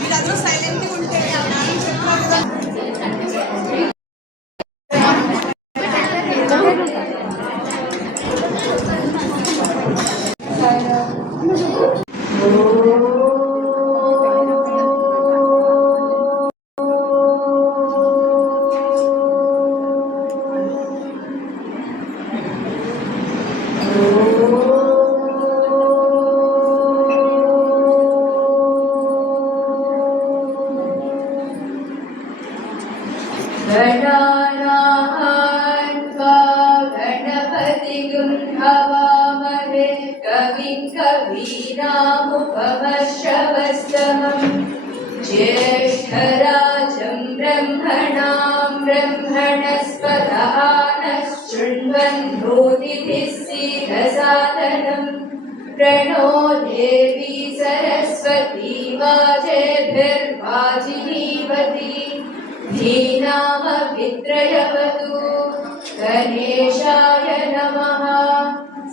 మీరందరూ సైలెంట్గా ఉంటే ज्येष्ठराजं ब्रह्मणां ब्रह्मणस्पत आनशृण्वन्नोतिभिः सीदसादनं प्रणो देवी सरस्वती वाजेभिर्वाजिनीवती धीनामभित्रयवतु गणेशाय नमः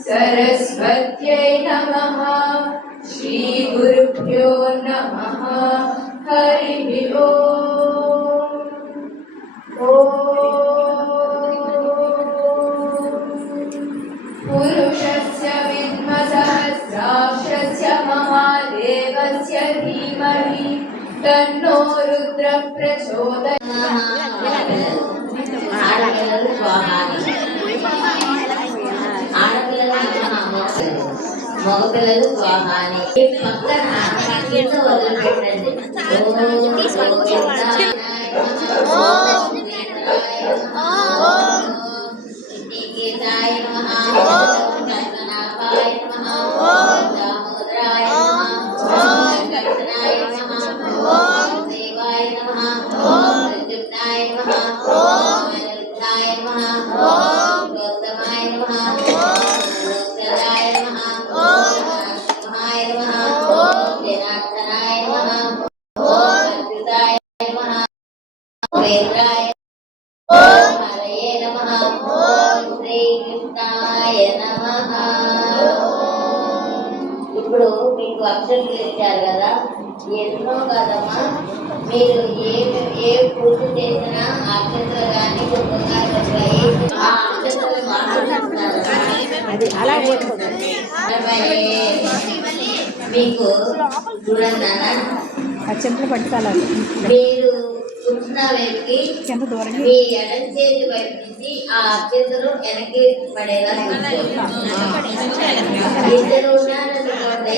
सरस्वत्यै नमः श्रीगुरुभ्यो नमः हरिः ओम् पुरुषस्य विद्मसहस्राक्षस्य महादेवस्य धीमहि तन्नो रुद्रः प्रचोदयात् మగపిల్లలు స్వాహాని పక్కన కింద వదిలిపెట్టండి. ఇప్పుడు మీకు అక్షరాలు ఇచ్చారు కదా, ఎన్నో కదమ్మా. మీరు ఏ పూజ చేసినా అక్షరాలు కానీ ఆ అక్షరాలు మీకు చూడండి చెంపలు పట్టుకోవాలి. మీరు కూర్చున్న వ్యక్తి మీ ఎడం చేతి వైపు నుంచి ఆ అక్షంతలు వెనక్కి పడేలా ఇద్దరు ఉన్నారనుకోండి,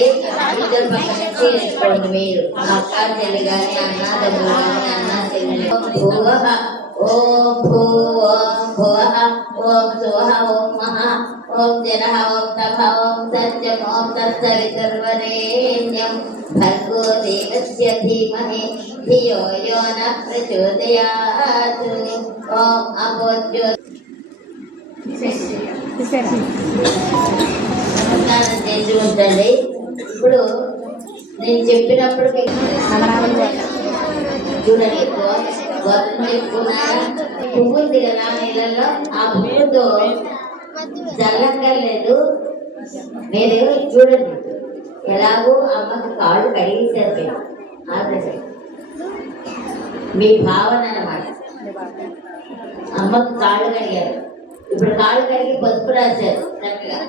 ఇద్దరు పక్క నుంచి వేసుకోండి. మీరు అక్క చెల్లి కానీ అన్న దగ్గర కానీ అన్న చెల్లి భువ ఓం భూ ఓం భువ ఓం శువ ఓం మహా ఓం జన ఓం తప ఓం సత్యం ఓం తత్సవితుర్వరేణ్యం భర్గో దేవస్య ధీమహి ధియో యో న ప్రచోదయాత్. ఓం అపోజ్యో నమస్కారం చేసి ఉంచండి. ఇప్పుడు నేను చెప్పినప్పుడు చూడండి, గోత్రం చెప్పుకున్నారా? పువ్వు ఉంది కదా నీళ్ళలో, ఆ పువ్వుతో చల్లక్కర్లేదు. మీరు చూడండి, ఎలాగో అమ్మకి కాళ్ళు కడిగేశారు. మీ భావన అన్నమాట. అమ్మకు కాళ్ళు కడిగారు, ఇప్పుడు కాళ్ళు కడిగి పసుపు రాశారు చక్కగా.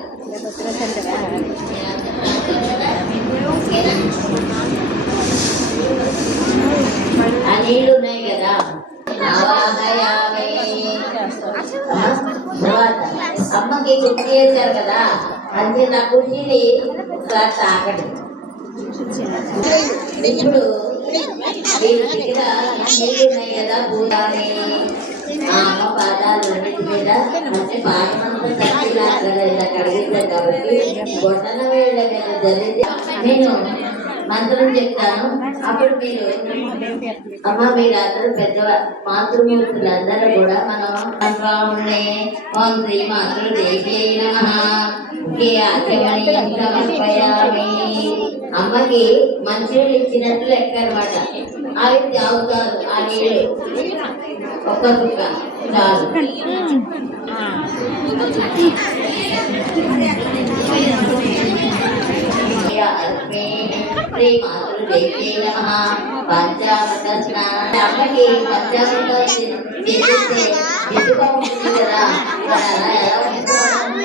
ఆ నీళ్ళు ఉన్నాయి కదా, తర్వాత అమ్మకి కుర్చీ చేశారు కదా, అంతే నా కుర్చీని తాకండి. ఇప్పుడు వీరి దగ్గర నీళ్ళు ఉన్నాయి కదా, పూజాని అమ్మ పాదాలు అన్నిటి మీద అంటే పాదమంతా తగ్గిలాగా ఇలా కడిగిస్తారు కాబట్టి బొట్టన వేళ్ళ మీద జరిగితే నేను మంత్రం చెప్తాను. అప్పుడు మీరు అమ్మ మీరందరూ పెద్ద మాతృమూర్తులందరూ కూడా మనం స్వామునే ఓం శ్రీ మాతృదేవి సమర్పయామి. అమ్మకి మంచినీళ్ళు ఇచ్చినట్లు లెక్క అనమాట. అవి తాగుతారు ఆ నీళ్ళు, ఒక్క చుక్క చాలు. లక్ష్మీ శ్రీ మాతృదేవి నమః. పంచామృత స్నానం అమ్మకి పంచామృత చేస్తే ఎందుకు ఉంటుంది కదా, మరి అలా ఎలా ఉంటున్నాను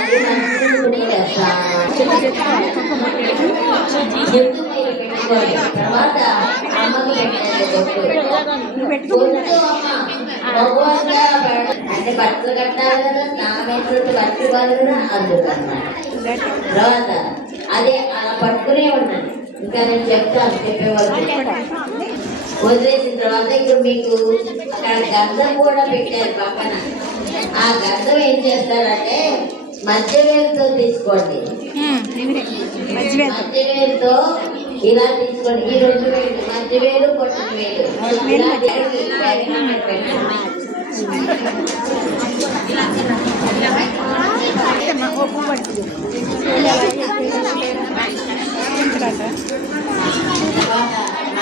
అది మంచిది చేస్తాను. జుట్టు మీరు పెట్టుకోండి. తర్వాత అమ్మకు పెట్టండి బొట్టు మగవాళ్ళ అంటే బట్టలు కట్టాలి కదా, స్నానం వేసినట్టు బట్టలు ఇవ్వాలి కదా, అందుకన్నమాట. తర్వాత అదే అలా పట్టుకునే ఉండండి. ఇంకా నేను చెప్తాను చెప్పేవాళ్ళు వదిలేసిన తర్వాత ఇప్పుడు మీకు అక్కడ గంధం కూడా పెట్టారు పక్కన. ఆ గంధం ఏం చేస్తారంటే మధ్య వేలుతో తీసుకోండి. మధ్య వేలుతో ఇలా తీసుకోండి. ఈ రెండు వేలు మధ్య వేలు పొట్టిన వేలు ఇలా పెట్టండి.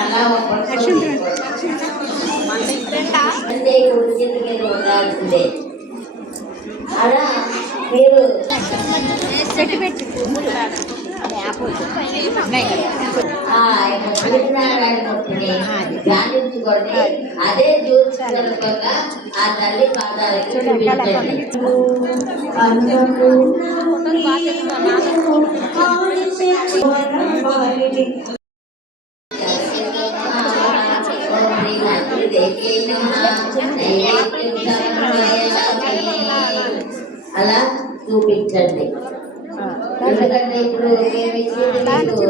అలా ఉండాల్సిందే. అలా మీరు ధ్యానించుకోండి. అదే జ్యోతిగా ఆ తల్లి పాదాలకి చూపించండి. అలా చూపించండి. ఎందుకంటే ఇప్పుడు మేము ఇచ్చేది మీకు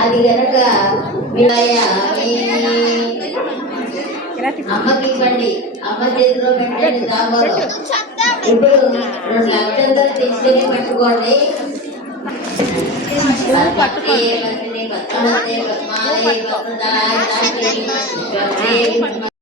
అది కనుక అమ్మకి ఇవ్వండి. అమ్మ చేతిలో పెట్టండి తాంబూలం. ఇప్పుడు 2 లక్షలు తీసుకుని పెట్టుకోండి.